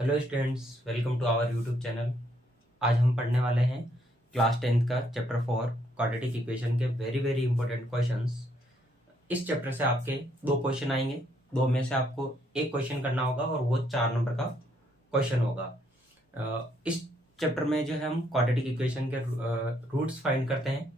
Hello students, welcome to our YouTube channel. आज हम पढ़ने वाले हैं क्लास 10th का चैप्टर 4 क्वाड्रेटिक इक्वेशन के वेरी वेरी इंपॉर्टेंट क्वेश्चंस। इस चैप्टर से आपके दो क्वेश्चन आएंगे, दो में से आपको एक क्वेश्चन करना होगा और वो 4 नंबर का क्वेश्चन होगा। इस चैप्टर में जो है हम क्वाड्रेटिक इक्वेशन के रूट्स फाइंड करते हैं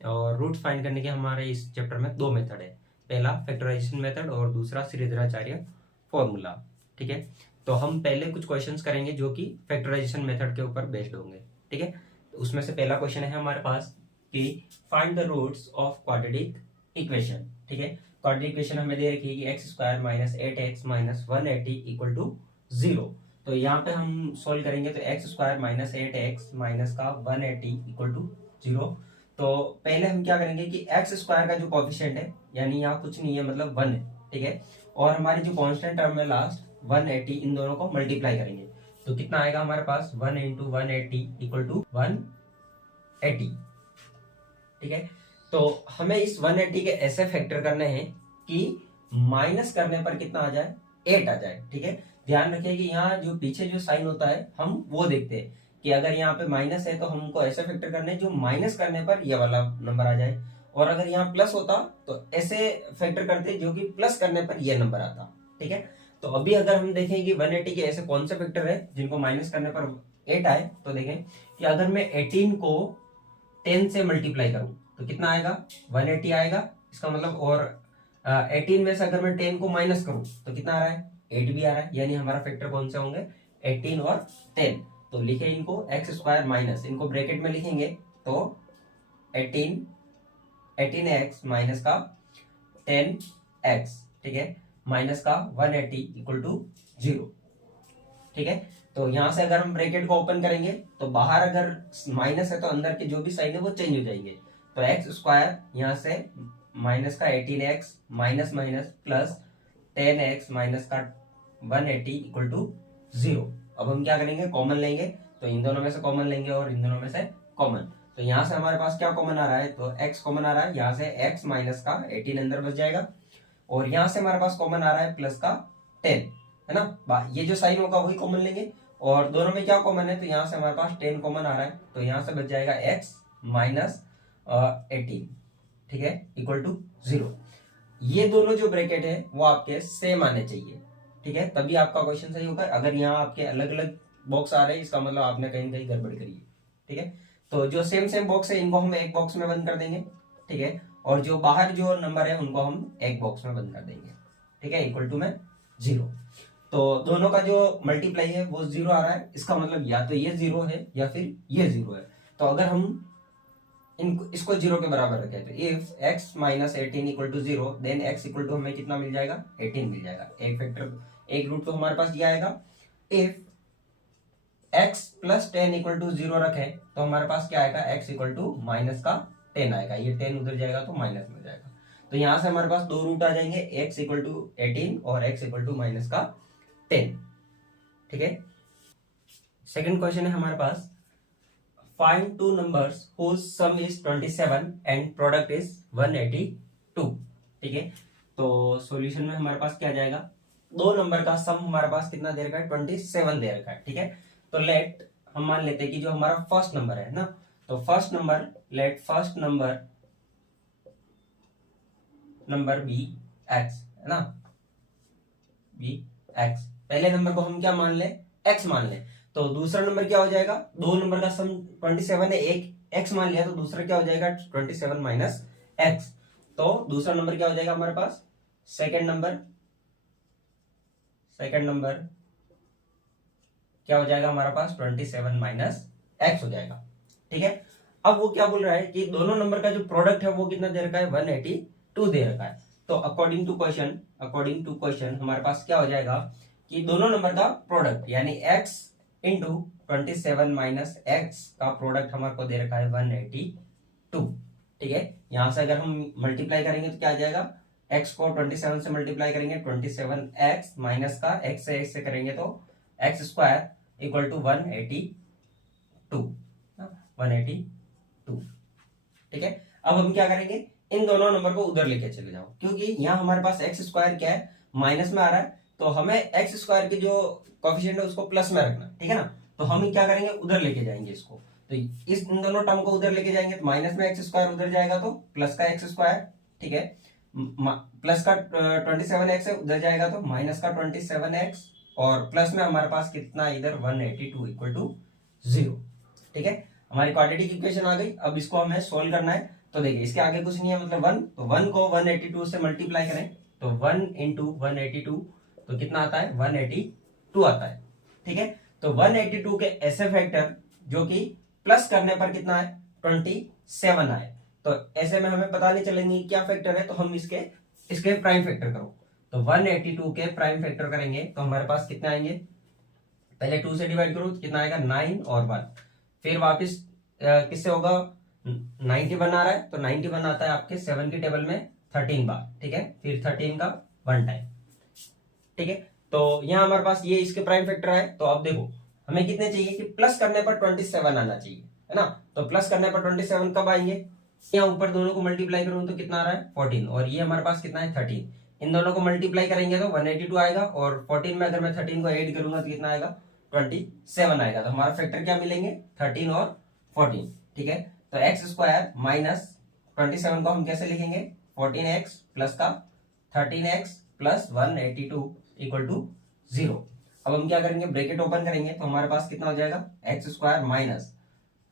और रूट्स फाइंड करने के हमारे इस चैप्टर में दो मेथड है। पहला फैक्टराइजेशन मेथड और दूसरा श्रीधराचार्य फॉर्मूला। ठीक है, तो हम पहले कुछ क्वेश्चंस करेंगे जो कि फैक्टराइजेशन मेथड के ऊपर बेस्ड होंगे। ठीक है, तो उसमें से पहला क्वेश्चन है हमारे पास कि find the roots of quadratic equation. ठीक है, क्वाड्रेटिक इक्वेशन हमें दे रखी है कि x square minus 8x minus 180 equal to 0। तो यहाँ पे हम सोल्व करेंगे तो x square minus 8x minus का 180 इक्वल टू 0। तो पहले हम क्या करेंगे कि एक्स स्क्वायर का जो कॉफिशिएंट है यानी यहाँ कुछ नहीं है, मतलब 1 है। ठीक है, और हमारी जो कांस्टेंट टर्म है लास्ट 180, इन दोनों को मल्टीप्लाई करेंगे तो कितना आएगा हमारे पास 1 इंटू 180 इक्वल टू 180। ठीक है, तो हमें इस 180 के ऐसे फैक्टर करने हैं कि माइनस करने पर कितना आ जाए, 8 आ जाए। ठीक है, ध्यान रखिए कि यहाँ जो पीछे जो साइन होता है हम वो देखते हैं कि अगर यहाँ पे माइनस है तो हमको ऐसे फैक्टर करने हैं जो माइनस करने पर ये वाला नंबर आ जाए, और अगर यहाँ प्लस होता तो ऐसे फैक्टर करते जो कि प्लस करने पर ये नंबर आता। ठीक है, तो अभी अगर हम देखें कि 180 के ऐसे कौन से फैक्टर है जिनको माइनस करने पर 8 आए, तो देखें कि अगर मैं 18 को 10 से मल्टीप्लाई करूं तो कितना आएगा, 180 आएगा। इसका मतलब और 18 में से अगर मैं 10 को माइनस करूं तो कितना आ रहा है, 8 भी आ रहा है। यानी हमारा फैक्टर कौन से होंगे, 18 और 10। तो लिखे इनको एक्स स्क्वायर माइनस, इनको ब्रैकेट में लिखेंगे तो 18x माइनस का 10x। ठीक है, माइनस का 180 इक्वल टू 0। ठीक है, तो यहां से अगर हम ब्रैकेट को ओपन करेंगे तो बाहर अगर माइनस है तो अंदर के जो भी साइन है वो चेंज हो जाएंगे। तो एक्स स्क्वायर यहां से माइनस का 18x minus minus plus 10x minus का 180 इक्वल टू 0। अब हम क्या करेंगे, कॉमन लेंगे, तो इन दोनों में से कॉमन लेंगे और इन दोनों में से कॉमन। तो यहां से हमारे पास क्या कॉमन आ रहा है, तो x कॉमन आ रहा है, यहां से x माइनस का 18 अंदर बच जाएगा, और यहां से हमारे पास कॉमन आ रहा है प्लस का 10, है ना। ये जो साइन होगा वही कॉमन लेंगे, और दोनों में क्या कॉमन है, तो यहां से हमारे पास 10 कॉमन आ रहा है, तो यहां से बच जाएगा x माइनस 18। ठीक है, इक्वल टू 0। ये दोनों जो ब्रैकेट है वो आपके सेम आने चाहिए। ठीक है, तभी आपका क्वेश्चन सही होगा। अगर यहाँ आपके अलग अलग बॉक्स आ रहे हैं इसका मतलब आपने कहीं कहीं गड़बड़ करी है। ठीक है, तो जो सेम सेम बॉक्स है इनको हम एक बॉक्स में बंद कर देंगे। ठीक है, और जो बाहर जो नंबर है उनको हम एक बॉक्स में बंद कर देंगे। ठीक है, इक्वल टू में 0। तो दोनों का जो मल्टीप्लाई है वो 0 आ रहा है, इसका मतलब या तो ये 0 है या फिर ये 0 है। तो अगर हम इसको 0 के बराबर रखें तो if x minus 18 equal to 0 then x equal to हमें कितना मिल जाएगा, 18 मिल जाएगा। एक फैक्टर, एक रूट तो हमारे पास ये आएगा। If x plus 10 equal to 0 रखें तो हमारे पास क्या आएगा, x इक्वल टू माइनस का 10 आएगा। ये 10 उधर जाएगा तो माइनस में जाएगा, तो यहां से हमारे पास दो रूट आ जाएंगे, x इक्वल टू 18 और x इक्वल टू माइनस का 10। ठीक है, सेकंड क्वेश्चन है हमारे पास, find two numbers whose sum is 27 and product is 182। ठीक है, तो सॉल्यूशन में हमारे पास क्या जाएगा, दो नंबर का सम हमारे पास कितना दे रखा है, 27 दे रखा है। ठीक है, तो लेट हम मान लेते हैं कि जो हमारा फर्स्ट नंबर है ना, तो first number, let first number be x, है ना, बी एक्स। पहले नंबर को हम क्या मान ले, एक्स मान ले, तो दूसरा नंबर क्या हो जाएगा, दो नंबर का सम 27 है, एक एक्स मान लिया तो दूसरा क्या हो जाएगा 27 माइनस एक्स। तो दूसरा नंबर क्या हो जाएगा हमारे पास, सेकंड नंबर क्या हो जाएगा हमारे पास 27 माइनस एक्स हो जाएगा। ठीक है, अब वो क्या बोल रहा है कि दोनों नंबर का जो प्रोडक्ट है वो कितना दे रखा है, 182 दे रखा है। तो अकॉर्डिंग टू क्वेश्चन हमारे पास क्या हो जाएगा कि दोनों नंबर का प्रोडक्ट यानी x इंटू 27 माइनस एक्स का प्रोडक्ट हमारे को दे रखा है 182। ठीक है, यहां से अगर हम मल्टीप्लाई करेंगे तो क्या आ जाएगा, x को 27 से मल्टीप्लाई करेंगे 27x माइनस का x से करेंगे तो x स्क्वायर इक्वल टू 182। ठीक है, अब हम क्या करेंगे, इन दोनों नंबर को उधर लेके चले जाओ, क्योंकि यहाँ हमारे पास एक्स स्क्वायर क्या है, माइनस में आ रहा है, तो हमें एक्स स्क्वायर की जो कोफिशिएंट है उसको प्लस में रखना, ठीक है ना। तो हम क्या करेंगे, उधर लेके जाएंगे इसको, तो इस इन दोनों टर्म को उधर लेके जाएंगे, तो माइनस में एक्स स्क्वायर उधर जाएगा तो प्लस का एक्स स्क्वायर, ठीक है। प्लस का 27x है, उधर जाएगा तो माइनस का 27x, और प्लस में हमारे पास कितना इधर 182 इक्वल टू 0, ठीक है। हमारी क्वाड्रेटिक इक्वेशन आ गई। अब इसको हमें सोल्व करना है। तो देखिए इसके आगे कुछ नहीं है, मतलब 1, तो 1 को 182 से मल्टीप्लाई करें तो 1 इंटू 182 तो कितना आता है, 182 आता है, ठीक है। तो 182 के ऐसे फैक्टर जो कि प्लस करने पर कितना है, 27 आए, तो ऐसे में हमें पता नहीं चलेंगे क्या फैक्टर है, तो हम इसके प्राइम फैक्टर करो। तो 182 के प्राइम फैक्टर करेंगे तो हमारे पास कितने आएंगे, पहले 2 से डिवाइड करो तो कितना आएगा 9 और 1, फिर वापस किससे होगा, 91 आ रहा है तो 91 आता है आपके 7 की टेबल में 13 बार, ठीक है, फिर 13 का 1 टाइम, ठीक है। तो यहाँ हमारे पास ये इसके प्राइम फैक्टर आए। तो अब देखो हमें कितने चाहिए कि प्लस करने पर 27 आना चाहिए, है ना। तो प्लस करने पर 27 कब आएंगे, यहाँ ऊपर दोनों को मल्टीप्लाई करूं तो कितना आ रहा है 14, और ये हमारे पास कितना है 13, इन दोनों को मल्टीप्लाई करेंगे तो 182 आएगा, और 14 में अगर मैं 13 को ऐड करूंगा तो कितना आएगा 27 आएगा। तो हमारा फैक्टर क्या मिलेंगे, 13 और 14, ठीक है। तो एक्स स्क्वायर माइनस 27 को हम कैसे लिखेंगे, 14x प्लस का 13x प्लस 182 इक्वल टू 0। अब हम क्या करेंगे, ब्रैकेट ओपन करेंगे तो हमारे पास कितना हो जाएगा, एक्स स्क्वायर माइनस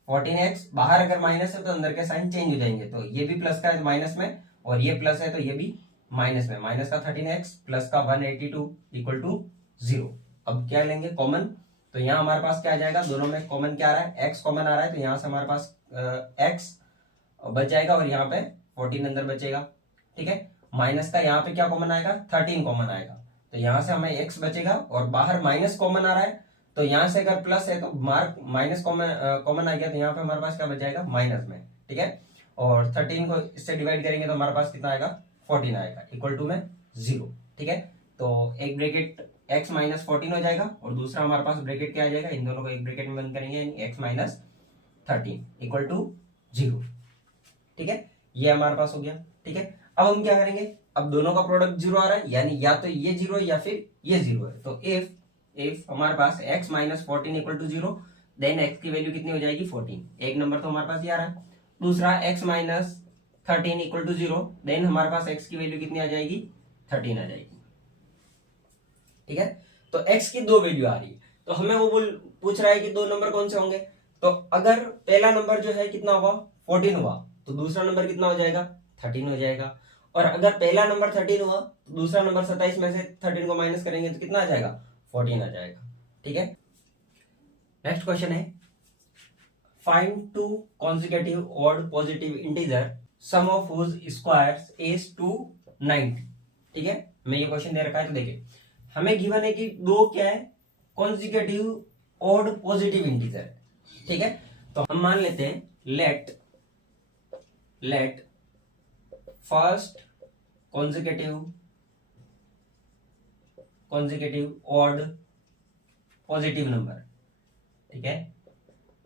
14x, बाहर अगर माइनस है तो अंदर के साइन चेंज हो जाएंगे, तो ये भी प्लस का है तो माइनस में, और ये प्लस है तो ये भी माइनस में, माइनस का 13x प्लस का 182 इक्वल टू 0। अब क्या लेंगे कॉमन, तो यहाँ हमारे पास क्या आ जाएगा, दोनों में कॉमन क्या आ रहा है, x कॉमन आ रहा है, तो यहाँ से हमारे पास x बच जाएगा, और यहाँ पे 14 अंदर बचेगा, ठीक है। माइनस का यहाँ पे क्या कॉमन आएगा, 13 कॉमन आएगा, तो यहाँ से हमें x बचेगा, और बाहर माइनस कॉमन आ रहा है, तो यहाँ से अगर प्लस है तो मार्क माइनस कॉमन आ गया, तो यहाँ पे हमारे पास क्या बच जाएगा माइनस में, ठीक है। और 13 को इससे डिवाइड करेंगे तो हमारे पास कितना आएगा 14 आएगा इक्वल टू में 0, ठीक है। तो एक ब्रैकेट x माइनस 14 हो जाएगा, और दूसरा हमारे पास ब्रैकेट क्या आ जाएगा, इन दोनों को एक ब्रैकेट में बंद करेंगे, यानी x माइनस 13 इक्वल टू 0, ठीक है। ये हमारे पास हो गया, ठीक है। अब हम क्या करेंगे, अब दोनों का प्रोडक्ट 0 आ रहा है, यानी या तो ये 0 है या फिर ये 0 है, तो इफ हमारे पास x minus 14 equal to 0, then x की वैल्यू कितनी हो जाएगी 14, एक नंबर तो हमारे पास ये आ रहा है। दूसरा x minus 13 equal to 0, then हमारे पास x की वैल्यू कितनी आ जाएगी 13 आ जाएगी, ठीक है। तो x की दो वैल्यू आ रही है, तो हमें वो पूछ रहा है कि दो नंबर कौन से होंगे। तो अगर पहला नंबर जो है कितना हुआ 14 हुआ, तो दूसरा नंबर कितना हो जाएगा 13 हो जाएगा, और अगर पहला नंबर 13 हुआ तो दूसरा नंबर 27 में से 13 को माइनस करेंगे तो कितना आ जाएगा 14 आ जाएगा, ठीक है। नेक्स्ट क्वेश्चन है, find two consecutive odd positive integer sum of whose squares is 290, ठीक है। मैं ये क्वेश्चन दे रखा है, तो देखिए हमें गिवन है कि दो क्या है कॉन्सेक्यूटिव ऑड पॉजिटिव इंटीजर, ठीक है। तो हम मान लेते हैं let first consecutive odd positive number, ठीक है,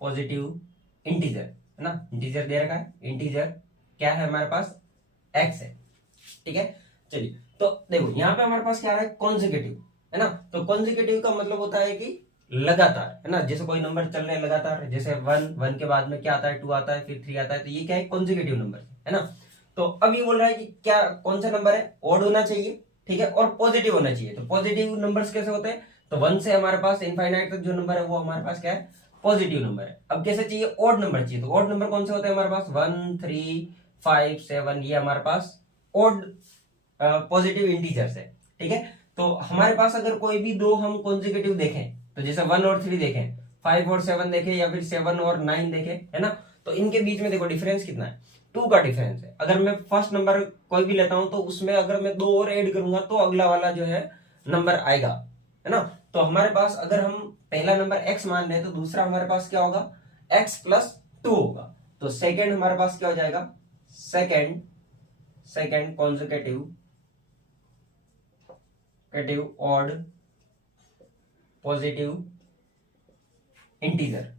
पॉजिटिव इंटीजर है ना, इंटीजर दे रखा है, इंटीजर क्या है हमारे पास x है, ठीक है। चलिए तो देखो यहाँ पे हमारे पास क्या आ रहा है consecutive, है ना। तो consecutive का मतलब होता है कि लगातार, है ना, जैसे कोई नंबर चल रहे हैं लगातार, जैसे 1 के बाद में क्या आता है 2 आता है, फिर 3 आता है, तो ये क्या है consecutive नंबर, है ना। तो अब ये बोल रहा है कि क्या कौन सा नंबर है ऑड होना चाहिए, ठीक है, और पॉजिटिव होना चाहिए। तो पॉजिटिव नंबर्स कैसे होते हैं, तो 1 से हमारे पास इनफाइनाइट तक जो नंबर है वो हमारे पास क्या है पॉजिटिव नंबर है। अब कैसे चाहिए ऑड नंबर चाहिए, तो ऑड नंबर कौन से होते हैं हमारे पास 1 3 5 7, ये हमारे पास ऑड पॉजिटिव इंटीजर्स है, ठीक है। तो हमारे पास अगर कोई भी दो हम कॉन्सेक्यूटिव देखें, तो जैसे 1 और 3 देखें, 5 और 7 देखें, या फिर 7 और 9 देखें, है ना, तो इनके बीच में देखो डिफरेंस कितना है 2 का डिफरेंस है। अगर मैं फर्स्ट नंबर कोई भी लेता हूं तो उसमें अगर मैं 2 और ऐड करूंगा तो अगला वाला जो है नंबर आएगा, है ना। तो हमारे पास अगर हम पहला नंबर x मान रहे हैं तो दूसरा हमारे पास क्या होगा x प्लस 2 होगा। तो सेकंड हमारे पास क्या हो जाएगा second consecutive odd positive integer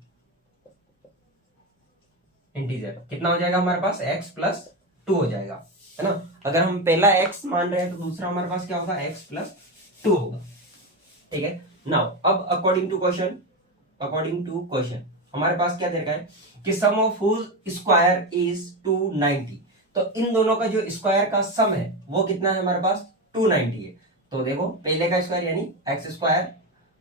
कितना हो जाएगा हमारे पास x प्लस 2 हो जाएगा, है ना। अगर हम पहला x मान रहे हैं तो दूसरा हमारे पास क्या होगा x प्लस 2 होगा, ठीक है। नाउ अब अकॉर्डिंग टू क्वेश्चन हमारे पास क्या दे रखा है कि सम ऑफ हुज स्क्वायर इज 290। तो इन दोनों का जो स्क्वायर का सम है वो कितना है हमारे पास 290 है। तो देखो पहले का स्क्वायर यानी एक्स स्क्वायर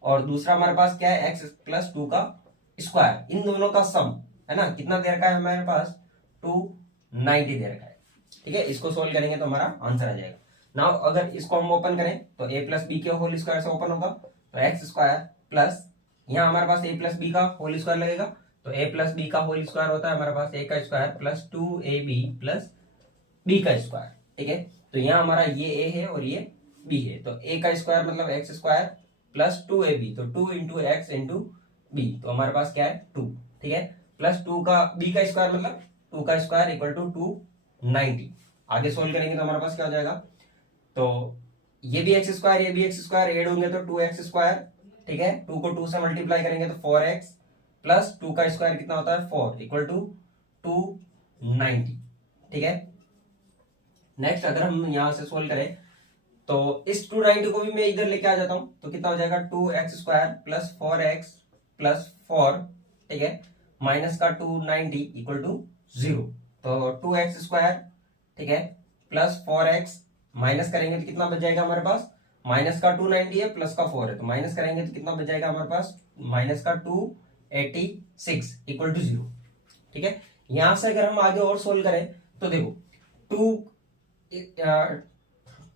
और दूसरा हमारे पास क्या है एक्स प्लस 2 का स्क्वायर, इन दोनों का सम है ना कितना दे रखा है हमारे पास 290 दे रखा है। ठीक है, इसको सोल्व करेंगे तो हमारा आंसर आ जाएगा। नाउ अगर इसको हम ओपन करें तो a प्लस बी के होल स्क्वायर से ओपन होगा, तो एक्स स्क्वायर प्लस यहाँ हमारे पास a प्लस बी का होल स्क्वायर लगेगा, तो a प्लस बी का होल स्क्वायर होता है हमारे पास a का square plus 2ab plus b का स्क्वायर। ठीक है, तो यहाँ हमारा ये a है और ये b है, तो a का स्क्वायर मतलब एक्स स्क्वायर प्लस 2ab, तो 2 इंटू एक्स इंटू बी, तो हमारे पास क्या है 2। ठीक है, प्लस 2 का b का स्क्वायर मतलब 2 का स्क्वायर इक्वल टू 290। आगे सोल्व करेंगे तो हमारे पास क्या हो जाएगा, तो ये भी एक्स स्क्वायर ये भी एक्स स्क्वायर ऐड होंगे तो 2x स्क्वायर। ठीक है, 2 को 2 से मल्टीप्लाई करेंगे तो 4x प्लस 2 का स्क्वायर कितना होता है 4 इक्वल टू 290। ठीक है, नेक्स्ट अगर हम यहां से सोल्व करें तो इस 290 को भी मैं इधर लेके आ जाता हूं, तो कितना हो जाएगा 2x square plus 4x plus 4। ठीक है, माइनस का 290 इक्वल टू 0, तो 2x स्क्वायर ठीक है प्लस 4x माइनस करेंगे तो कितना बच जाएगा हमारे पास, माइनस का 290 है प्लस का 4 है, तो माइनस करेंगे तो कितना बच जाएगा हमारे पास माइनस का 286 इक्वल टू 0। ठीक है, यहां से अगर हम आगे और सोल्व करें तो देखो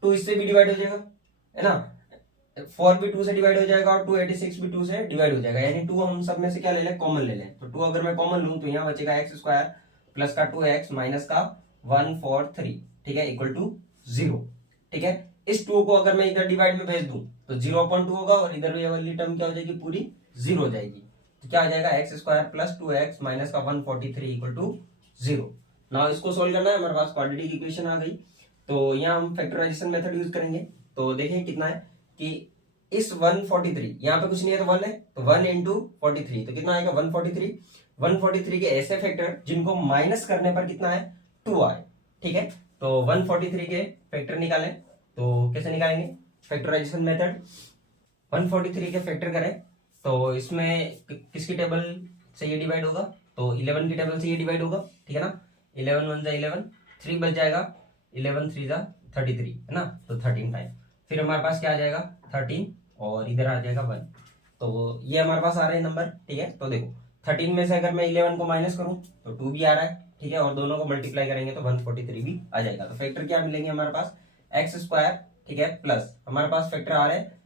2 इससे भी डिवाइड हो जाएगा है ना, 4 भी 2 से डिवाइड हो जाएगा और 286 भी 2 से डिवाइड हो जाएगा, यानी 2 हम सब में से क्या ले लें कॉमन ले लें, तो 2 अगर मैं कॉमन लूं तो यहाँ बचेगा एक्स स्क्वायर प्लस का 2x माइनस का 143। ठीक है, इक्वल टू 0। ठीक है, इस 2 को अगर मैं इधर डिवाइड में भेज दूं तो 0/2 होगा और इधर ये वाली टर्म क्या हो जाएगी पूरी 0 हो जाएगी, तो क्या आ जाएगा x square plus 2x minus का 143 इक्वल टू 0। नाउ इसको सोल्व करना है, हमारे पास क्वाड्रेटिक इक्वेशन आ गई, तो यहाँ हम फैक्टराइजेशन मेथड यूज करेंगे। तो देखें कितना है कि इस 143 यहाँ पे कुछ नहीं है तो 1 है, तो 1 इंटू 43 तो कितना आएगा 143 के ऐसे फैक्टर जिनको माइनस करने पर कितना है 2 आए। ठीक है, तो 143 के फैक्टर निकालें, तो कैसे निकालेंगे फैक्टराइजेशन मेथड। 143 के फैक्टर करें तो इसमें किसकी टेबल से ये डिवाइड होगा, तो 11 की टेबल से ये डिवाइड होगा। ठीक है ना, 11 1 11 3 बच जाएगा, 11 3 33 है ना, तो 13 टाइम, फिर हमारे पास क्या आ जाएगा 13 और इधर आ जाएगा 1, तो ये हमारे पास आ रहे हैं नंबर। ठीक है, तो देखो 13 में से अगर मैं 11 को माइनस करूं तो 2 भी आ रहा है। ठीक है, और दोनों को मल्टीप्लाई करेंगे तो 143 भी आ जाएगा, तो फैक्टर क्या मिलेंगे हमारे पास एक्स स्क्वायर ठीक है प्लस हमारे पास फैक्टर आ रहे हैं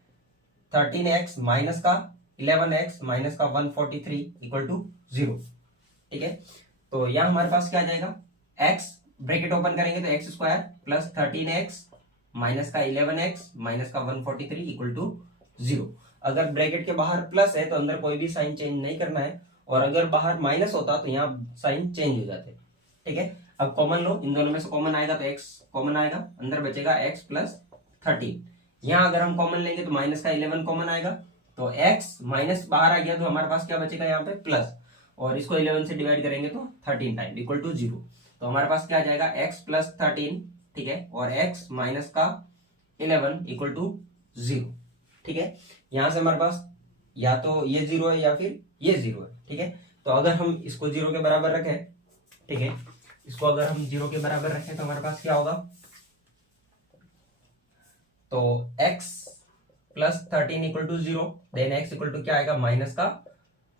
13x माइनस का 11x माइनस का 143 इक्वल टू 0। ठीक है, तो यहाँ हमारे पास क्या आ जाएगा x ब्रैकेट ओपन करेंगे तो x square plus 13x minus का 11x माइनस का 143 इक्वल टू 0। अगर ब्रैकेट के बाहर प्लस है तो अंदर कोई भी साइन चेंज नहीं करना है, और अगर बाहर माइनस होता तो यहाँ साइन चेंज हो जाते। ठीक है, अब कॉमन लो, इन दोनों में से कॉमन आएगा तो x कॉमन आएगा, अंदर बचेगा x प्लस 13। यहाँ अगर हम कॉमन लेंगे तो माइनस का 11 कॉमन आएगा, तो x माइनस बाहर आ गया तो हमारे पास क्या बचेगा यहाँ पे प्लस, और इसको 11 से डिवाइड करेंगे तो 13 टाइम इक्वल टू 0। तो हमारे पास क्या आ जाएगा x प्लस 13 ठीक है और x माइनस का 11 इक्वल टू 0। ठीक है, यहां से हमारे पास या तो ये 0 है या फिर ये 0 है। ठीक है, तो अगर हम इसको 0 के बराबर रखें, ठीक है इसको अगर हम 0 के बराबर रखें तो हमारे पास क्या होगा, तो x plus 13 equal to 0, then x equal to क्या आएगा माइनस का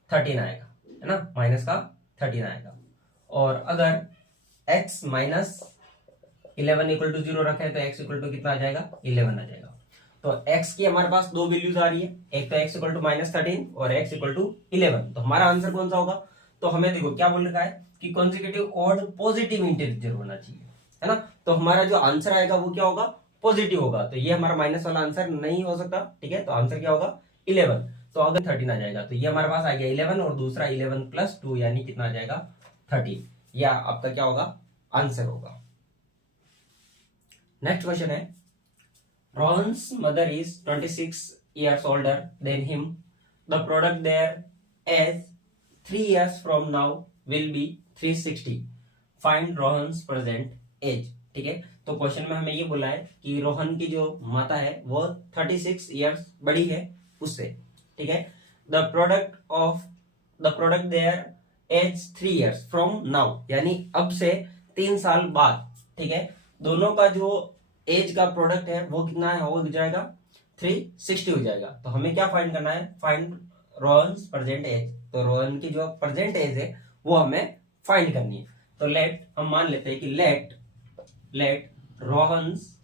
13 आएगा है ना, माइनस का 13 आएगा। और अगर x माइनस 11 इक्वल टू 0 रखे तो x इक्वल टू कितना आ जाएगा 11 आ जाएगा। तो x की हमारे पास दो वैल्यूज आ रही है, एक तो x इक्वल टू माइनस 13 और x इक्वल टू 11, तो हमारा आंसर कौन सा होगा, तो हमें देखो क्या बोल रखा है कि कॉन्सेक्यूटिव ऑड पॉजिटिव इंटीजर होना चाहिए है ना, तो हमारा जो आंसर आएगा वो क्या होगा पॉजिटिव होगा, तो ये हमारा माइनस वाला आंसर नहीं हो सकता। ठीक है, तो आंसर क्या होगा 11, तो अगर 13 आ जाएगा तो ये हमारे पास आ गया 11 और दूसरा 11 प्लस 2 यानी कितना आ जाएगा 13, या आपका क्या होगा आंसर होगा। नेक्स्ट क्वेश्चन है, Rohan's mother is 26 years older than him. The product their age 3 years from now will be 360. Find Rohan's present age. ठीक है, तो क्वेश्चन में हमें ये बोला है कि रोहन की जो माता है वो 36 इयर्स बड़ी है उससे, ठीक है। The product their age 3 years from now, यानी अब से 3 साल बाद, ठीक है, दोनों का जो एज का प्रोडक्ट है वो कितना है, हो जाएगा 360 हो जाएगा। तो हमें क्या फाइंड करना है, फाइंड रोहन्स प्रेजेंट एज। तो रोहन की जो प्रेजेंट एज है वो हमें फाइंड करनी है। तो लेट, हम मान लेते हैं कि लेट रोहन्स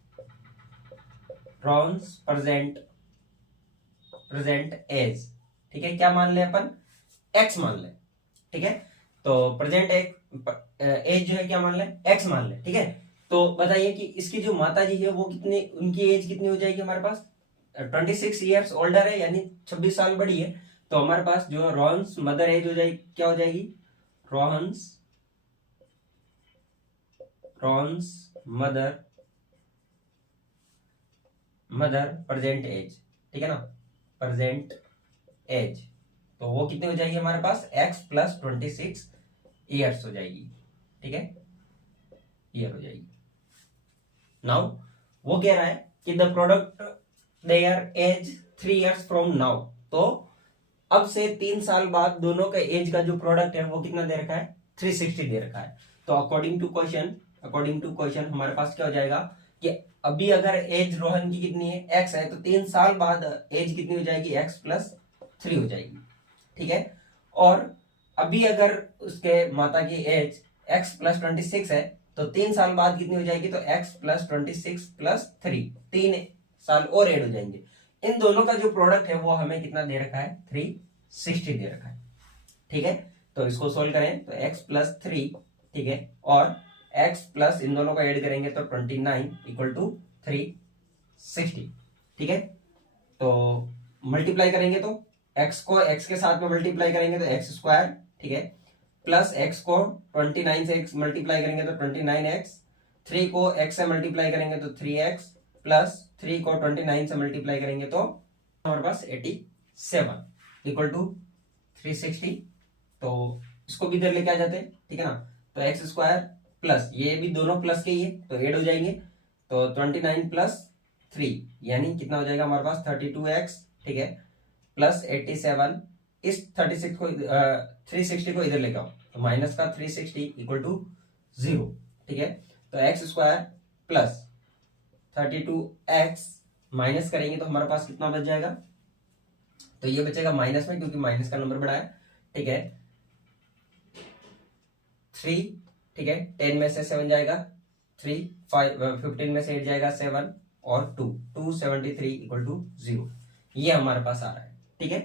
प्रेजेंट एज, ठीक है, क्या मान ले अपन, एक्स मान ले, ठीक है। तो प्रेजेंट एज जो है क्या मान ले, एक्स मान ले, ठीक है। तो बताइए कि इसकी जो माता जी है वो कितनी, उनकी एज कितनी हो जाएगी हमारे पास, 26 ईयर्स ओल्डर है, यानी 26 साल बड़ी है। तो हमारे पास जो रोहन्स मदर एज हो जाएगी, क्या हो जाएगी, रोहन्स मदर प्रेजेंट एज, ठीक है ना, प्रेजेंट एज, तो वो कितनी हो जाएगी हमारे पास, x प्लस 26 ईयर्स हो जाएगी, ठीक है, ईयर हो जाएगी। नाउ वो कह रहा है कि the product their age 3 years from now, तो अब से 3 साल बाद दोनों के एज का जो प्रोडक्ट है वो कितना दे रखा है, 360 दे रखा है। तो अकॉर्डिंग टू क्वेश्चन हमारे पास क्या हो जाएगा कि अभी अगर एज रोहन की कितनी है, एक्स है, तो 3 साल बाद एज कितनी हो जाएगी, एक्स प्लस 3 हो जाएगी, ठीक है। और अभी अगर उसके माता की एज x प्लस 26 है, तो 3 साल बाद कितनी हो जाएगी, तो x प्लस 26 प्लस 3, 3 साल और ऐड हो जाएंगे। इन दोनों का जो प्रोडक्ट है वो हमें कितना दे रखा है, 360 दे रखा है, ठीक है। तो इसको सोल्व करें तो x प्लस 3, ठीक है, और x प्लस इन दोनों को ऐड करेंगे तो 29 इक्वल टू 360, ठीक है। तो मल्टीप्लाई करेंगे तो x को x के साथ में मल्टीप्लाई करेंगे तो x स्क्वायर, ठीक है, प्लस x को 29 से x मल्टीप्लाई करेंगे तो 29x, 3 को x से मल्टीप्लाई करेंगे तो 3x, प्लस 3 को 29 से मल्टीप्लाई करेंगे तो हमारे पास 87 इक्वल टू 360। तो इसको भी इधर लेके आ जाते हैं, ठीक है ना। तो एक्स स्क्वायर प्लस ये भी दोनों प्लस के ही है तो ऐड हो जाएंगे, तो 29 प्लस 3 यानी कितना हो जाएगा हमारे पास 32x, ठीक है, प्लस 87। इस 36 को 360 को इधर लेके आओ तो माइनस का 360 इक्वल टू 0, ठीक है। तो x square plus 32x minus करेंगे तो हमारे पास कितना बच जाएगा, तो ये बचेगा माइनस में क्योंकि माइनस का नंबर बड़ा है, ठीक है, 3, ठीक है, 10 में से 7 जाएगा 3, 15 में से 8 जाएगा 7 और 273 इक्वल टू 0, ये हमारे पास आ रहा है, ठीक है।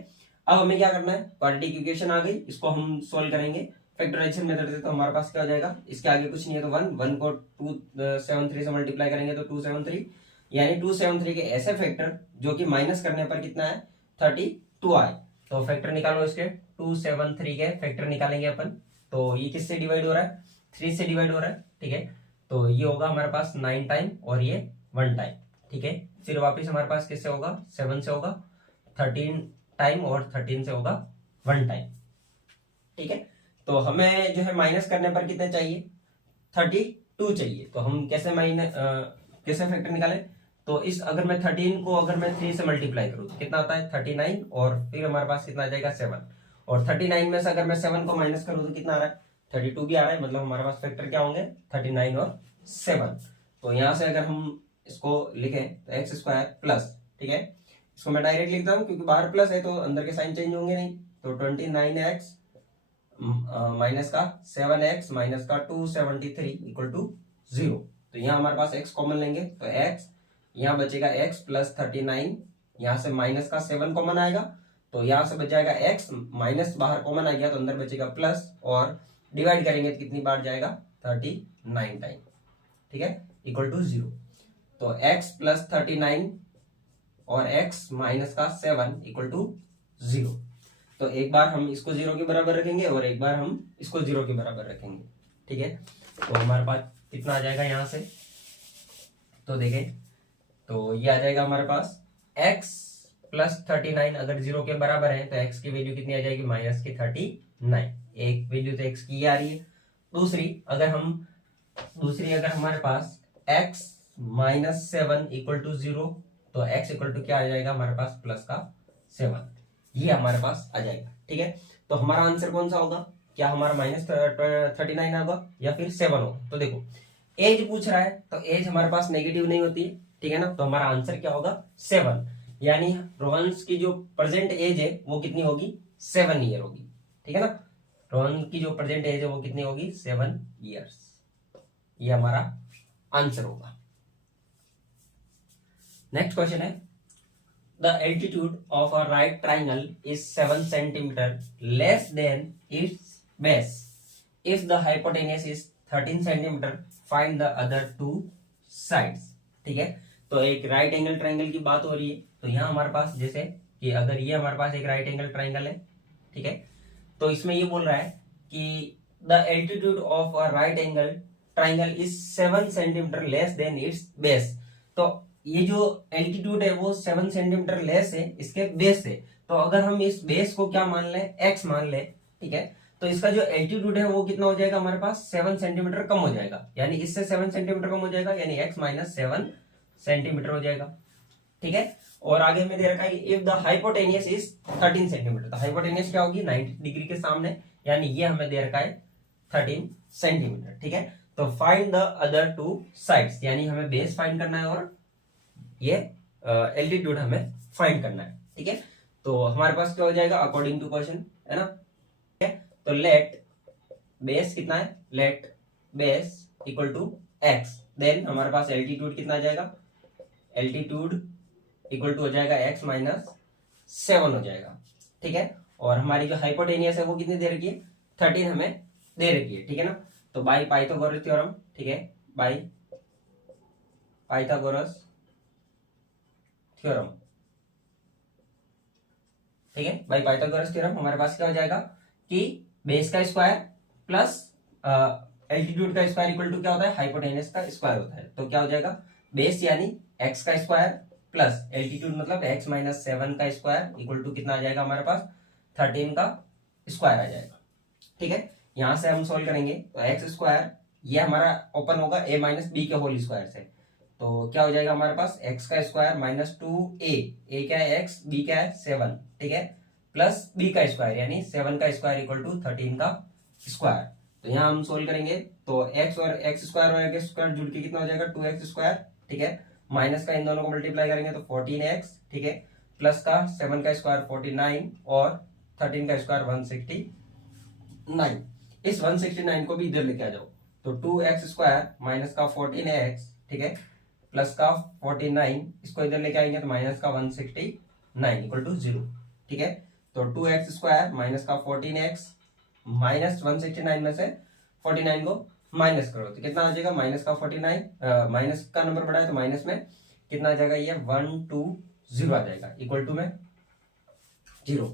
अब हमें क्या करना है, क्वाड्रेटिक इक्वेशन आ गई, इसको हम सोल्व करेंगे फैक्टराइजेशन मेथड से। तो हमारे पास क्या हो जाएगा, इसके आगे कुछ नहीं है तो 1 को 273 से मल्टीप्लाई करेंगे तो 273, यानी 273 के ऐसे फैक्टर जो कि माइनस करने पर कितना है 32 आए। तो फैक्टर निकालो इसके, 273 के फैक्टर निकालेंगे अपन। तो ये किससे डिवाइड हो रहा है, 3 से डिवाइड हो रहा है, ठीक है। तो ये होगा हमारे पास 9 टाइम और ये 1 टाइम, ठीक है। फिर वापिस हमारे पास किससे होगा, 7 से होगा, 13 टाइम और 13 से होगा 1 टाइम, ठीक है। तो हमें जो है माइनस करने पर कितने चाहिए, 32 चाहिए। तो हम कैसे फैक्टर निकालें, तो इस अगर मैं 13 को अगर मैं 3 से मल्टीप्लाई करूं तो कितना आता है 39, और फिर हमारे पास कितना आ जाएगा 7, और 39 में से अगर मैं 7 को माइनस करूं तो कितना आ रहा है 32 भी आ रहा है, मतलब हमारे पास फैक्टर क्या होंगे 39 और 7। तो यहां से अगर हम इसको लिखें तो एक्स स्क्वायर प्लस, ठीक है, इसको मैं डायरेक्ट लिखता हूं क्योंकि बाहर प्लस है तो अंदर के साइन चेंज होंगे नहीं। तो 29x माइनस का 7x माइनस का 273 इक्वल टू 0। तो यहाँ हमारे पास x कॉमन लेंगे तो x यहाँ बचेगा x प्लस 39, यहाँ से माइनस का 7 कॉमन आएगा तो यहाँ से बच जाएगा x, माइनस बाहर कॉमन आ गया तो अंदर बचेगा प्लस, और डिवाइड करेंगे तो कितनी बार जाएगा 39 टाइम, ठीक है, इक्वल टू 0। तो x प्लस 39 और x माइनस का 7 इक्वल टू 0। तो एक बार हम इसको 0 के बराबर रखेंगे और एक बार हम इसको 0 के बराबर रखेंगे, ठीक है। तो हमारे पास कितना आ जाएगा यहाँ से, तो देखें तो ये आ जाएगा हमारे पास x प्लस 39 अगर 0 के बराबर है तो x की वैल्यू कितनी आ जाएगी माइनस की 39। एक वैल्यू तो x की आ रही है, दूसरी अगर हमारे पास x माइनस 7 इक्वल टू 0 तो x इक्वल टू क्या आ जाएगा हमारे पास प्लस का 7, ये हमारे पास आ जाएगा। ठीक है, तो हमारा आंसर कौन सा होगा, क्या हमारा -39 होगा या फिर 7 होगा। तो देखो एज पूछ रहा है तो एज हमारे पास नेगेटिव नहीं होती है, ठीक है ना, तो हमारा आंसर क्या होगा 7, यानी रोहन की जो प्रेजेंट एज है वो कितनी होगी 7 ईयर होगी। ठीक है ना, रोहन की जो प्रेजेंट एज है वो कितनी होगी 7 ईयर्स, ये हमारा आंसर होगा। नेक्स्ट क्वेश्चन है the altitude of a right triangle is 7 centimetre less than it's base if the hypotenuse is 13 centimetre find the other two sides. ठीक है, तो एक राइट एंगल ट्राइंगल की बात हो रही है, तो यहाँ हमारे पास जैसे कि अगर ये हमारे पास एक राइट एंगल ट्राइंगल है, ठीक है, तो इसमें ये बोल रहा है कि the altitude of a right angle triangle is 7 centimetre less than it's base. तो ये जो एल्टीट्यूड है वो 7 सेंटीमीटर लेस है इसके बेस से, तो अगर हम इस बेस को क्या मान लें x मान लें, ठीक है, तो इसका जो एल्टीट्यूड है वो कितना हो जाएगा हमारे पास 7 सेंटीमीटर कम हो जाएगा, यानी इससे 7 सेंटीमीटर कम हो जाएगा, यानी x माइनस 7 सेंटीमीटर हो जाएगा। ठीक है, और आगे में दे रखा है if the hypotenuse is 13 centimetre, तो हाइपोटेनियस क्या होगी 90 डिग्री के सामने, यानी ये हमें दे रखा है 13 सेंटीमीटर। ठीक है, तो find the other two sides, यानी हमें बेस फाइंड करना है और ये एल्टीट्यूड हमें फाइंड करना है। ठीक है, तो हमारे पास क्या हो जाएगा अकॉर्डिंग टू क्वेश्चन, है ना। ठीक है, तो लेट बेस कितना है, let base equal to x, then हमारे पास एल्टीट्यूड कितना आ जाएगा, एल्टीट्यूड इक्वल टू हो जाएगा x माइनस 7 हो जाएगा। ठीक है, और हमारी जो हाइपोटेनियस है वो कितनी दे रखी है 13 हमें दे रखी है। ठीक है ना, तो बाय पाइथागोरस थ्योरम, ठीक है, बाय पाइथागोरस थ्योरम, ठीक है, बाय पाइथागोरस थ्योरम हमारे पास क्या हो जाएगा कि बेस का स्क्वायर प्लस एल्टीट्यूड का स्क्वायर इक्वल टू क्या होता है हाइपोटेनस का स्क्वायर होता है। तो क्या हो जाएगा बेस यानी x का स्क्वायर प्लस एल्टीट्यूड मतलब x माइनस 7 का स्क्वायर इक्वल टू कितना आ जाएगा हमारे पास 13 का स्क्वायर आ जाएगा। ठीक है, यहां से हम सोल्व करेंगे तो एक्स स्क्वायर ये हमारा ओपन होगा a माइनस बी के होल स्क्वायर से, तो क्या हो जाएगा हमारे पास x का स्क्वायर माइनस 2a, a क्या है x, b क्या है 7, ठीक है, प्लस b का स्क्वायर यानी 7 का स्क्वायर इक्वल टू 13 का स्क्वायर। तो यहाँ हम सोल्व करेंगे तो x और x स्क्वायर और x स्क्वायर जुड़ के कितना हो जाएगा 2x स्क्वायर, ठीक है, माइनस का इन दोनों को मल्टीप्लाई करेंगे तो 14x, ठीक है, प्लस का 7 का स्क्वायर 49 और 13 का स्क्वायर 169। इस 169 को भी इधर लेके आ जाओ तो 2x स्क्वायर माइनस का 14x, ठीक है, प्लस का 49 इसको इधर लेके आएंगे तो माइनस का 169 इक्वल टू 0। ठीक है, तो 2x स्क्वायर माइनस का 14x माइनस 169 में से 49 को माइनस करो तो कितना आ जाएगा माइनस का 49, माइनस का नंबर बढ़ा है तो माइनस में कितना आ जाएगा ये 120 आ जाएगा इक्वल टू में 0।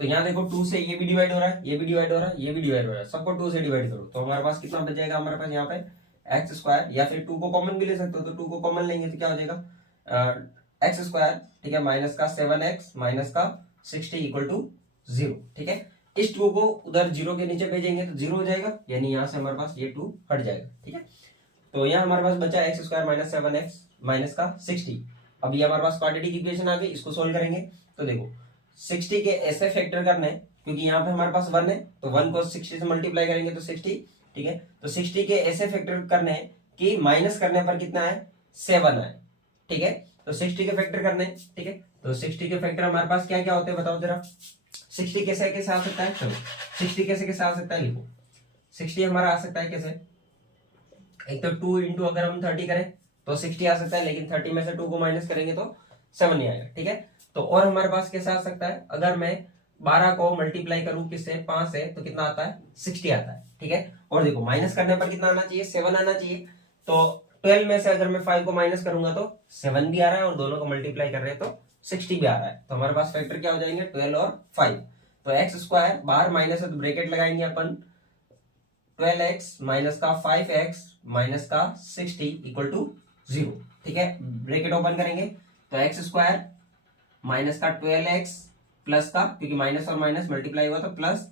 तो यहाँ देखो 2 से ये भी डिवाइड हो रहा है, ये भी डिवाइड हो रहा है, ये भी डिवाइड हो रहा है, सबको 2 से डिवाइड करो तो हमारे पास कितना बच जाएगा हमारे पास यहाँ पे एक्स स्क्वायर, या फिर 2 को कॉमन भी ले सकते हो तो 2 को कॉमन लेंगे तो क्या हो जाएगा एक्स स्क्वायर, ठीक है, माइनस का 7x माइनस का 60 इक्वल टू 0। ठीक है, इस 2 को उधर 0 के नीचे भेजेंगे तो 0 हो जाएगा, यानी यहाँ से हमारे पास ये 2 हट जाएगा। ठीक है, तो यहाँ हमारे पास बचा x square minus 7x minus का 60। अब ये हमारे पास क्वाड्रेटिक इक्वेशन आ गई, इसको सोल्व करेंगे तो देखो 60 के ऐसे फैक्टर करने क्योंकि यहाँ पे हमारे पास 1 है तो 1 को 60 से मल्टीप्लाई करेंगे तो 60, ठीक है, तो 60 के ऐसे फैक्टर करने कि माइनस करने पर कितना है 7 है। ठीक है, तो 60 के फैक्टर करने, ठीक है, तो 60 के फैक्टर हमारे पास क्या क्या होते हैं बताओ जरा, 60 कैसे कैसे आ सकता है, चलो 60 कैसे कैसे आ सकता है लिखो, 60 हमारा आ सकता है कैसे, एक तो 2 इंटू अगर हम 30 करें तो 60 आ सकता है, लेकिन 30 में से 2 को माइनस करेंगे तो 7 नहीं आएगा। ठीक है, तो और हमारे पास कैसे आ सकता है, अगर मैं 12 को मल्टीप्लाई करूं किससे 5 से तो कितना आता है 60 आता है। ठीक है, और देखो माइनस करने पर कितना आना चाहिए 7 आना चाहिए, तो 12 में से अगर मैं 5 को माइनस करूंगा तो 7 भी आ रहा है और दोनों को मल्टीप्लाई कर रहे हैं तो 60 भी आ रहा है, तो हमारे पास फैक्टर क्या हो जाएंगे 12 और 5। तो एक्स स्क्वायर बाहर माइनस है तो ब्रैकेट लगाएंगे अपन 12x माइनस का 5x माइनस का 60 इक्वल टू 0। ठीक है, ब्रैकेट ओपन करेंगे तो एक्स स्क्वायर माइनस का 12x प्लस का, क्योंकि माइनस और माइनस मल्टीप्लाई हुआ तो प्लस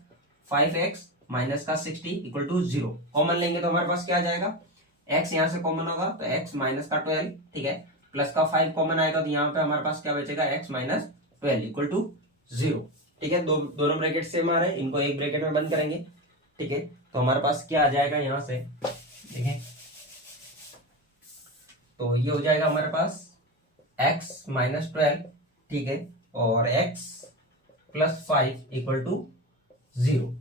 5x माइनस का 60 इक्वल टू 0। कॉमन लेंगे तो हमारे पास क्या आ जाएगा x यहाँ से कॉमन होगा तो x माइनस का 12, ठीक है, प्लस का 5 कॉमन आएगा तो यहाँ पे हमारे पास क्या बचेगा x माइनस 12 इक्वल टू 0। ठीक है, दोनों ब्रैकेट सेम आ रहे हैं, इनको एक ब्रैकेट में बंद करेंगे। ठीक है, तो हमारे पास क्या आ जाएगा यहाँ से, ठीक है, तो ये हो जाएगा हमारे पास x माइनस 12, ठीक है, और x प्लस 5 इक्वल टू 0।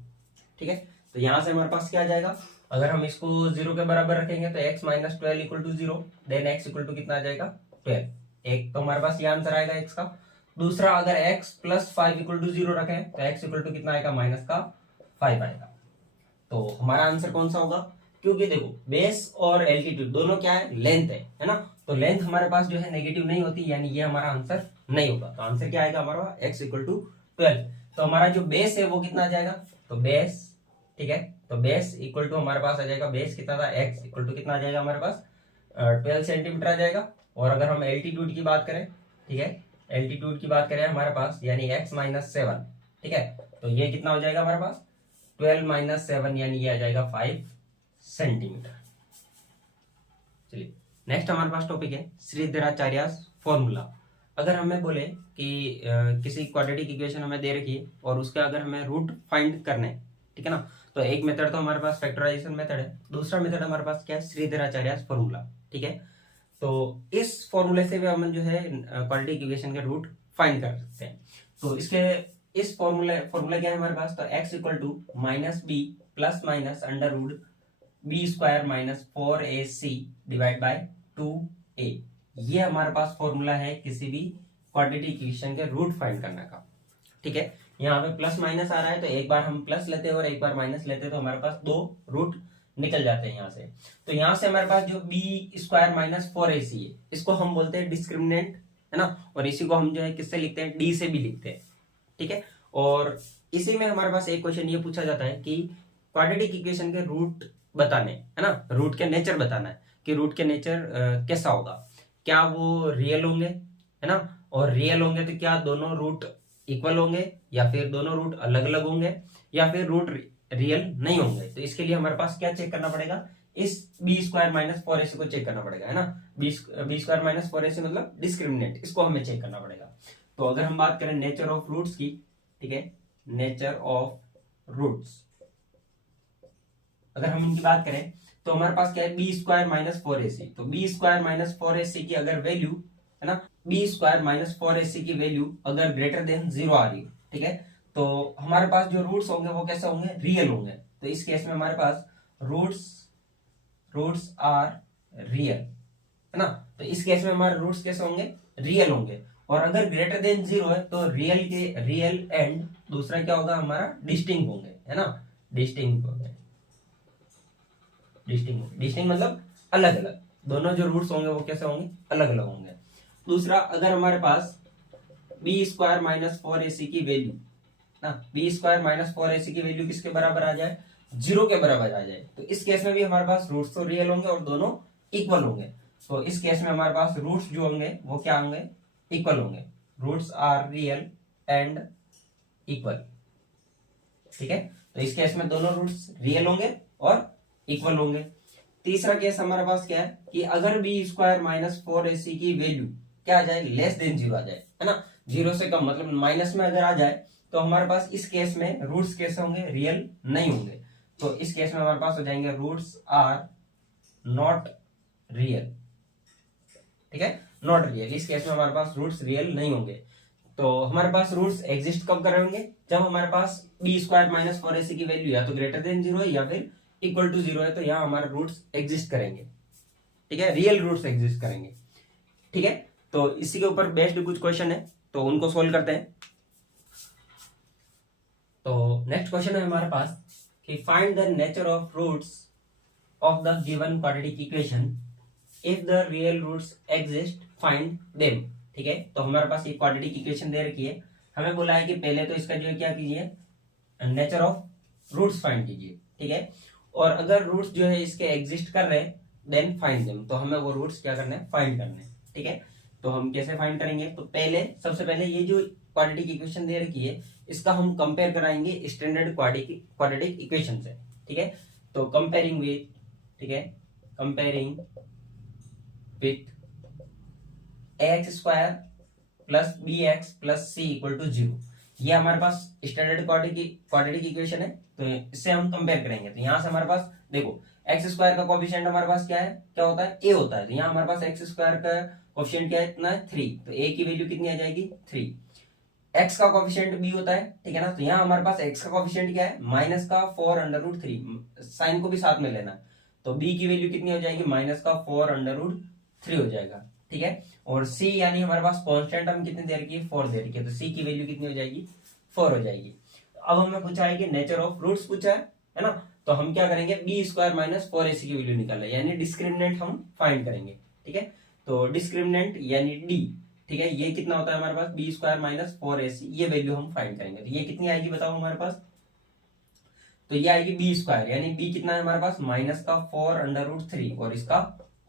ठीक है, तो यहां से हमारे पास क्या आ जाएगा, अगर हम इसको 0 के बराबर रखेंगे तो x minus 12 equal to 0, then x equal to कितना आ जाएगा 12। एक तो हमारे पास ये आंसर आएगा x का। दूसरा, अगर x प्लस 5 इक्वल टू 0 रखें तो x इक्वल टू कितना आएगा, माइनस का 5 आएगा। तो हमारा आंसर कौन सा होगा, क्योंकि देखो बेस और एल्टीट्यूड दोनों क्या है, लेंथ है ना, तो लेंथ हमारे पास जो है नेगेटिव नहीं होती, यानी ये हमारा आंसर नहीं होगा। तो आंसर क्या आएगा हमारा, x इक्वल टू 12। तो हमारा जो बेस है वो कितना आ जाएगा, तो बेस, ठीक है, तो बेस इक्वल टू हमारे पास आ जाएगा, बेस कितना था, x इक्वल टू कितना आ जाएगा हमारे पास 12 सेंटीमीटर आ जाएगा। और अगर हम एल्टीट्यूड की बात करें, ठीक है, एल्टीट्यूड की बात करें हमारे पास, यानी x माइनस 7, ठीक है, तो ये कितना हो जाएगा हमारे पास 12 माइनस 7, यानी ये आ जाएगा 5 सेंटीमीटर। चलिए नेक्स्ट हमारे पास टॉपिक है श्रीधराचार्य फॉर्मूला। अगर हमें बोले कि किसी क्वाड्रेटिक इक्वेशन हमें दे रखी है और उसका अगर हमें रूट फाइंड करना है, ठीक है ना, तो एक मेथड तो हमारे पास फैक्टराइजेशन मेथड है, दूसरा मेथड हमारे पास क्या है, श्रीधराचार्य फॉर्मूला। ठीक है, तो इस फॉर्मूले से भी हम जो है क्वाड्रेटिक इक्वेशन के रूट फाइंड कर सकते हैं। तो इसके इस फॉर्मूला क्या है हमारे पास, तो x equal to minus b plus minus under root b square minus 4ac divide by 2a। ये हमारे पास फॉर्मूला है किसी भी क्वाड्रेटिक इक्वेशन के रूट फाइंड करने का। ठीक है, यहाँ पे प्लस माइनस आ रहा है, तो एक बार हम प्लस लेते हैं और एक बार माइनस लेते हैं, तो हमारे पास दो रूट निकल जाते हैं यहाँ से। तो यहाँ से हमारे पास जो बी स्क्वायर माइनस 4ac है, इसको हम बोलते हैं डिस्क्रिमिनेंट, है ना, और इसी को हम जो है किससे लिखते हैं, डी से भी लिखते हैं। ठीक है, और इसी में हमारे पास एक क्वेश्चन ये पूछा जाता है कि क्वाड्रेटिक इक्वेशन के रूट बताने, है ना, रूट के नेचर बताना है कि रूट के नेचर कैसा होगा, क्या वो रियल होंगे, है ना, और रियल होंगे तो क्या दोनों रूट इक्वल होंगे, या फिर दोनों रूट अलग अलग होंगे, या फिर रूट रियल नहीं होंगे। तो इसके लिए हमारे पास क्या चेक करना पड़ेगा, इस बी स्क्वायर माइनस 4ac को चेक करना पड़ेगा, है ना, बी स्क्वायर माइनस 4ac मतलब डिस्क्रिमिनेंट, इसको हमें चेक करना पड़ेगा। तो अगर हम बात करें नेचर ऑफ रूट्स की, ठीक है, नेचर ऑफ रूट्स, अगर हम इनकी बात करें तो हमारे पास क्या है, बी स्क्वायर माइनस 4ac। तो बी स्क्वायर माइनस 4ac की अगर वैल्यू, है ना, बी स्क्वायर माइनस 4ac की वैल्यू अगर ग्रेटर देन 0 आ रही है, ठीक है, तो हमारे पास जो रूट्स होंगे वो कैसे होंगे, रियल होंगे। तो इस केस में हमारे पास रूट्स आर रियल, है ना, तो इस केस में हमारे रूट्स कैसे होंगे, रियल होंगे। और अगर ग्रेटर देन 0 है तो रियल एंड दूसरा क्या होगा हमारा, डिस्टिंक्ट होंगे, है ना, डिस्टिंक्ट होंगे। डिस्टिंक्ट मतलब अलग अलग, दोनों जो रूट्स होंगे वो कैसे होंगे, अलग अलग होंगे। दूसरा, अगर हमारे पास बी स्क्वायर माइनस 4ac की वैल्यू ना, बी स्क्वायर माइनस 4ac की वैल्यू किसके बराबर आ जाए, 0 के बराबर आ जाए, तो इस केस में भी हमारे पास रूट्स तो रियल होंगे और दोनों इक्वल होंगे। तो इस केस में हमारे पास रूट्स जो होंगे वो क्या होंगे, इक्वल होंगे। Roots are real and equal. ठीक है, तो इस केस में दोनों रूट्स रियल होंगे और इक्वल होंगे। तीसरा केस हमारे पास क्या है कि अगर बी स्क्वायर माइनस 4ac की वैल्यू क्या आ जाए, लेस देन 0 आ जाए, है ना, 0 से कम मतलब माइनस में अगर आ जाए, तो हमारे पास इस केस में रूट्स कैसे होंगे, रियल नहीं होंगे। तो इस केस में हमारे पास हो जाएंगे रूट्स आर नॉट रियल। ठीक है, नॉट रियल, इस केस में हमारे पास रूट्स रियल नहीं होंगे। तो हमारे पास रूट्स एग्जिस्ट कब करेंगे, जब हमारे पास बी स्क्वायर माइनस 4ac की वैल्यू या तो ग्रेटर देन 0 है या फिर इक्वल टू 0 है, तो यहाँ हमारे रूट्स एग्जिस्ट करेंगे। ठीक है, रियल रूट्स एग्जिस्ट करेंगे। ठीक है, तो इसी के ऊपर बेस्ड कुछ क्वेश्चन है, तो उनको सोल्व करते हैं। तो नेक्स्ट क्वेश्चन है हमारे पास कि find the nature of roots of the given quadratic equation, if the real roots exist find them. ठीक है, तो हमारे पास ये क्वाड्रेटिक इक्वेशन दे रखी है, हमें बोला है कि पहले तो इसका जो है क्या कीजिए, नेचर ऑफ रूट्स फाइंड कीजिए। ठीक है, और अगर रूट्स जो है इसके एग्जिस्ट कर रहे हैं देन फाइंड देम, तो हमें वो रूट्स क्या करने हैं, फाइंड करने हैं। ठीक है, तो हम कैसे फाइंड करेंगे, तो सबसे पहले ये जो क्वाड्रेटिक इक्वेशन दे रखी है इसका हम कंपेयर कराएंगे स्टैंडर्ड क्वाड्रेटिक इक्वेशन से। ठीक है, तो कंपेयरिंग विथ, ठीक है, comparing with ax square plus bx plus c equal to 0। ये हमारे पास स्टैंडर्ड क्वाड्रेटिक इक्वेशन है, तो इससे हम कंपेयर करेंगे। तो यहाँ से हमारे पास देखो एक्स स्क्वायर का कोफिशिएंट हमारे पास क्या है, क्या होता है, ए होता है। तो यहाँ हमारे पास एक्स स्क्वायर का कोफिशिएंट क्या है, इतना है 3, तो ए की वैल्यू कितनी आ जाएगी 3। एक्स का कोफिशिएंट बी होता है, ठीक है ना। तो यहाँ हमारे पास एक्स का कोफिशिएंट क्या है, माइनस का 4√3, साइन को भी साथ में लेना। तो बी की वैल्यू कितनी हो जाएगी, माइनस का 4√3 हो जाएगा, ठीक है। और सी यानी हमारे पास कांस्टेंट हम कितनी दे रखी है, 4 दे रखी है, तो सी की वैल्यू कितनी हो जाएगी, 4 हो जाएगी। अब हमें पूछा है कि नेचर ऑफ रूट्स पूछा है ना। तो हम क्या करेंगे, बी स्क्वायर माइनस 4ac की वैल्यू निकाल रहे, यानी डिस्क्रिमिनेंट हम फाइंड करेंगे, ठीक है। तो डिस्क्रिमिनेंट यानी डी, ठीक है, ये कितना होता है हमारे पास, बी स्क्वायर माइनस 4ac, ये वैल्यू हम फाइंड करेंगे। तो ये कितनी आएगी बताओ हमारे पास, तो ये आएगी बी स्क्वायर, यानी बी कितना है हमारे पास, माइनस का 4√3 और इसका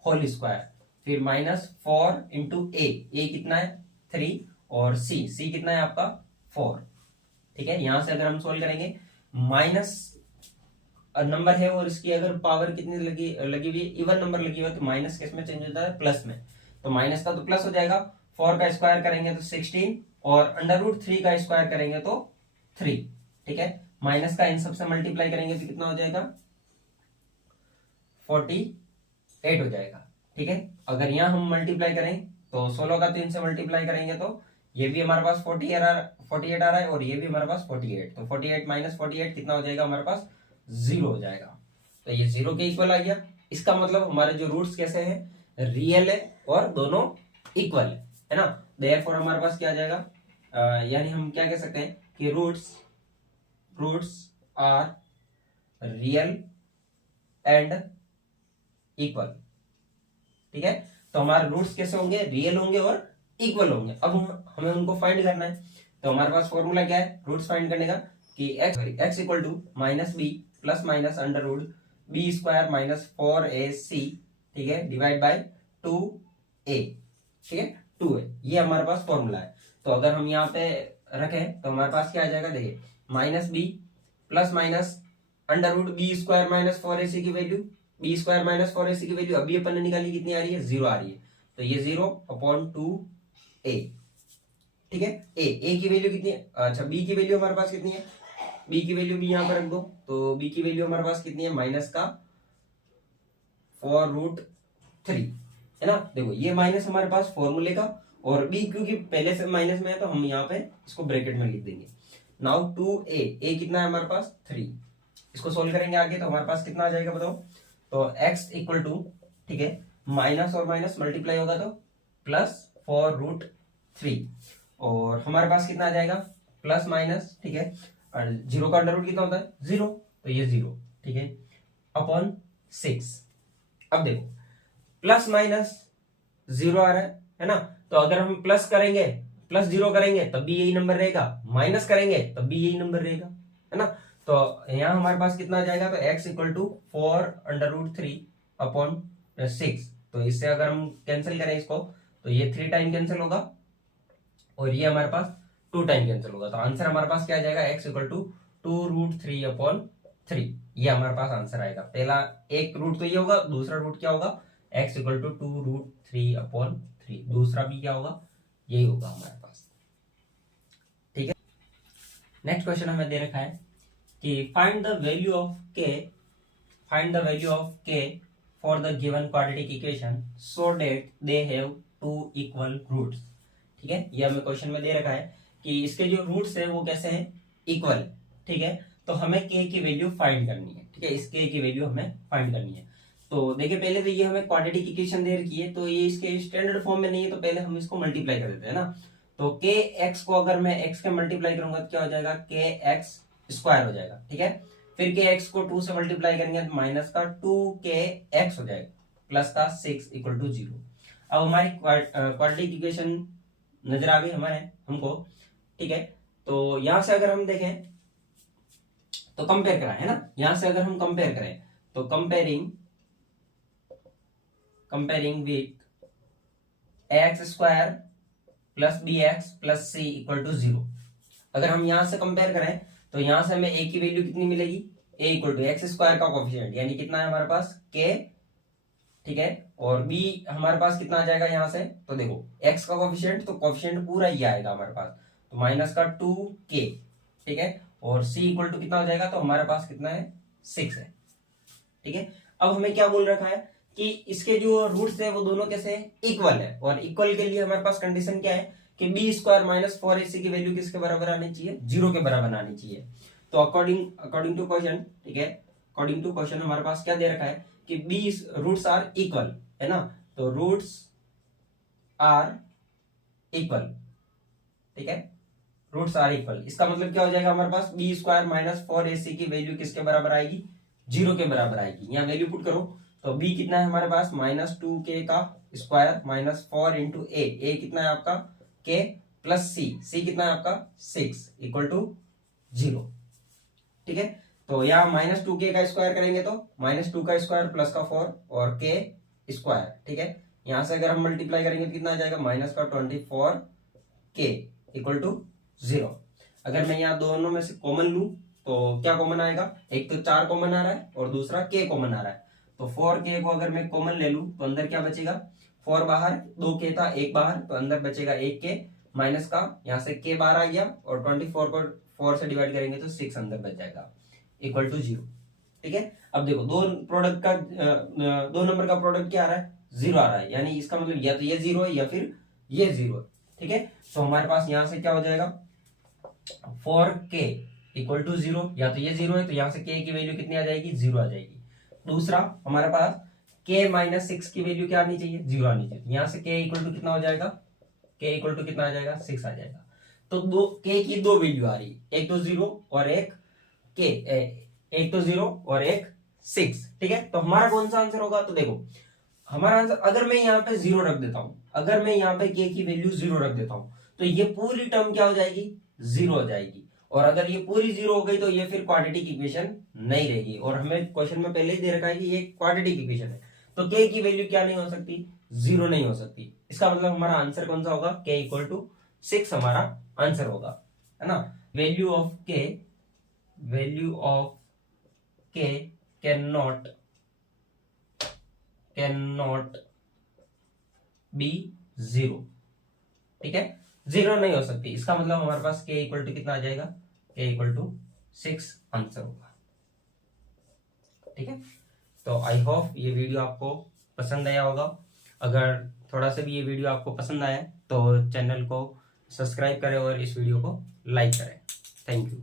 होल स्क्वायर, फिर माइनस 4 इंटू ए कितना है 3, और सी कितना है आपका 4, ठीक है। यहां से अगर हम सोल्व करेंगे, माइनस नंबर है और इसकी अगर पावर कितनी लगी हुई है, इवन नंबर लगी हुई है, तो माइनस किस में चेंज होता है, प्लस में। तो माइनस का तो प्लस हो जाएगा, 4 का स्क्वायर करेंगे तो 16, और √3 का स्क्वायर करेंगे तो 3, ठीक है। माइनस का इन सबसे मल्टीप्लाई करेंगे तो कितना हो जाएगा, 48 हो जाएगा, ठीक है। अगर यहाँ हम मल्टीप्लाई करें तो 16 का 3 से मल्टीप्लाई करेंगे तो ये भी हमारे पास 48 आ रहा है, और ये भी हमारे पास 48, तो 48 माइनस 48 कितना हो जाएगा हमारे पास, 0 हो जाएगा। तो ये 0 के इक्वल आ गया। इसका मतलब हमारे जो रूट्स कैसे हैं, रियल है और दोनों इक्वल है ना। देयरफॉर हमारे पास क्या आ जाएगा, यानी हम क्या कह सकते हैं कि roots are real and equal, ठीक है। तो हमारे रूट्स कैसे होंगे, रियल होंगे और इक्वल होंगे। अब हमें उनको फाइंड करना है। तो हमारे पास फॉर्मूला क्या है रूट्स फाइंड करने का, कि x equal to minus b plus minus under root b square minus 4ac, ठीक है, डिवाइड बाय 2a, ठीक है, 2a, ये हमारे पास फॉर्मूला है। तो अगर हम यहाँ पे रखें तो हमारे पास क्या आ जाएगा, देखिए minus b plus minus under root b square minus 4ac की value, B square minus 4ac की वैल्यू अभी अपन ने निकाली, कितनी आ रही है, 0 आ रही है। तो ये 0/2a, ठीक है। ए की वैल्यू कितनी है, अच्छा बी की वैल्यू हमारे पास कितनी है, बी की वैल्यू भी यहां पर रख दो। तो बी की वैल्यू हमारे पास कितनी है, माइनस का 4√3, है ना। देखो ये माइनस हमारे पास फॉर्मूले का, और बी क्योंकि पहले से माइनस में है तो हम यहाँ पे इसको ब्रैकेट में लिख देंगे। नाउ 2a कितना है हमारे पास 3, इसको सोल्व करेंगे आगे तो हमारे पास कितना आ जाएगा बताओ। तो x इक्वल टू, ठीक है, माइनस और माइनस मल्टीप्लाई होगा तो प्लस 4√3, और हमारे पास कितना आ जाएगा, प्लस माइनस, ठीक है, और 0 का अंडर रूट कितना होता है 0, तो ये 0, ठीक है, अपॉन 6। अब देखो प्लस माइनस 0 आ रहा है ना। तो अगर हम प्लस करेंगे, प्लस 0 करेंगे तब भी यही नंबर रहेगा, माइनस करेंगे तब भी यही नंबर रहेगा, है ना। तो यहाँ हमारे पास कितना आ जाएगा, तो x इक्वल टू 4√3 अपॉन 6। तो इससे अगर हम कैंसिल करें इसको तो ये 3 टाइम कैंसिल होगा, और ये हमारे पास 2 टाइम कैंसिल होगा। तो आंसर हमारे पास क्या आ जाएगा, x इक्वल टू 2√3 अपॉन 3, ये हमारे पास आंसर आएगा। पहला एक रूट तो ये होगा, दूसरा रूट क्या होगा, x इक्वल टू 2√3 अपॉन 3, दूसरा भी क्या होगा, यही होगा हमारे पास, ठीक है। नेक्स्ट क्वेश्चन हमें दे रखा है कि find the value of k for the given quadratic equation so that they have 2 equal roots, ठीक है। ये हमें क्वेश्चन में दे रखा है कि इसके जो रूट्स है वो कैसे हैं, इक्वल, ठीक है। तो हमें k की वैल्यू फाइंड करनी है, ठीक है, इस k की वैल्यू हमें फाइंड करनी है। तो देखिए पहले तो ये हमें क्वाड्रेटिक इक्वेशन दे रखी है, तो ये इसके स्टैंडर्ड फॉर्म में नहीं है, तो पहले हम इसको मल्टीप्लाई कर देते हैं ना। तो kx को अगर मैं x के मल्टीप्लाई करूंगा तो क्या हो जाएगा, kx स्क्वायर हो जाएगा, ठीक है। फिर kx को 2 से मल्टीप्लाई करेंगे तो माइनस का 2kx हो जाएगा, प्लस का 6 इक्वल टू 0। अब हमारी क्वाड्रेटिक इक्वेशन नजर आ गई हमारे हमको, ठीक है। तो यहां से अगर हम देखें तो कंपेयर करा है ना, यहां से अगर हम कंपेयर करें तो comparing with x square plus b x plus c equal to 0। अगर हम यहां से कंपेयर करें तो यहां से हमें a की वैल्यू कितनी मिलेगी, a equal to x square का कोफिशिएंट, यानी कितना है हमारे पास k, ठीक है, और b हमारे पास कितना आ जाएगा यहां से, तो देखो x का कोफिशिएंट, तो कोफिशिएंट पूरा ही आएगा हमारे पास, तो माइनस का 2k, ठीक है, और c इक्वल टू कितना हो जाएगा, तो हमारे पास कितना है 6 है, ठीक है। अब हमें क्या बोल रखा है कि इसके जो रूट्स है वो दोनों कैसे इक्वल है, और इक्वल के लिए हमारे पास कंडीशन क्या है कि बी स्क्वायर माइनस 4ac की वैल्यू किसके बराबर आनी चाहिए, 0 के बराबर आनी चाहिए। तो अकॉर्डिंग टू क्वेश्चन, ठीक है, अकॉर्डिंग टू क्वेश्चन हमारे पास क्या दे रखा है कि बी रूट्स आर इक्वल, है ना, तो रूट्स आर इक्वल, ठीक है, रूट्स आर इक्वल, इसका मतलब क्या हो जाएगा हमारे पास बी स्क्वायर माइनस 4ac की वैल्यू किसके बराबर आएगी, 0 के बराबर आएगी। यहाँ वैल्यू पुट करो तो b कितना है हमारे पास माइनस 2k का स्क्वायर माइनस 4 इंटू ए कितना है आपका k प्लस c कितना है आपका 6 इक्वल टू 0, ठीक है। तो यहाँ माइनस 2k का स्क्वायर करेंगे तो माइनस 2 का स्क्वायर प्लस का 4 और k स्क्वायर, ठीक है। यहां से अगर हम मल्टीप्लाई करेंगे तो कितना आ जाएगा माइनस का 24k इक्वल टू 0। अगर मैं यहाँ दोनों में से कॉमन लूं तो क्या कॉमन आएगा, एक तो 4 कॉमन आ रहा है और दूसरा k कॉमन आ रहा है, तो 4k को अगर मैं कॉमन ले लूं तो अंदर क्या बचेगा, 4 बाहर, 2k था, 1 बाहर, तो अंदर बचेगा 1k माइनस का, यहाँ से k बाहर आ गया और 24 को 4 से डिवाइड करेंगे तो 6 अंदर बच जाएगा इक्वल टू 0, ठीक है। अब देखो दो नंबर का प्रोडक्ट क्या आ रहा है, 0 आ रहा है, यानी इसका मतलब या तो ये 0 है या फिर ये 0 है, ठीक है। तो हमारे पास यहां से क्या हो जाएगा 4k इक्वल टू 0, या तो ये 0 है तो यहां से k की वैल्यू कितनी आ जाएगी, 0 आ जाएगी। दूसरा हमारे पास k माइनस 6 की वैल्यू क्या आनी चाहिए, 0 आनी चाहिए, यहां से k इक्वल टू कितना हो जाएगा, k इक्वल टू कितना आ जाएगा 6 आ जाएगा। तो k की दो वैल्यू आ रही है, एक तो 0 और एक एक तो 0 और एक 6, ठीक है। तो हमारा कौन सा आंसर होगा, तो देखो हमारा आंसर, अगर मैं यहाँ पे 0 रख देता हूं, अगर मैं यहाँ पे k की वैल्यू 0 रख देता हूं तो ये पूरी टर्म क्या हो जाएगी, 0 हो जाएगी, और अगर ये पूरी 0 हो गई तो ये फिर क्वाड्रेटिक इक्वेशन नहीं रहेगी, और हमें क्वेश्चन में पहले ही दे रखा है कि ये क्वाड्रेटिक इक्वेशन है, तो k की वैल्यू क्या नहीं हो सकती, 0 नहीं हो सकती। इसका मतलब हमारा आंसर कौन सा होगा, k इक्वल टू 6 हमारा आंसर होगा, है ना। Value of k cannot be 0, ठीक है, 0 नहीं हो सकती, इसका मतलब हमारे पास k इक्वल टू कितना आ जाएगा, k इक्वल टू 6 आंसर होगा, ठीक है। तो आई होप ये वीडियो आपको पसंद आया होगा। अगर थोड़ा सा भी ये वीडियो आपको पसंद आया तो चैनल को सब्सक्राइब करें और इस वीडियो को लाइक करें। Thank you.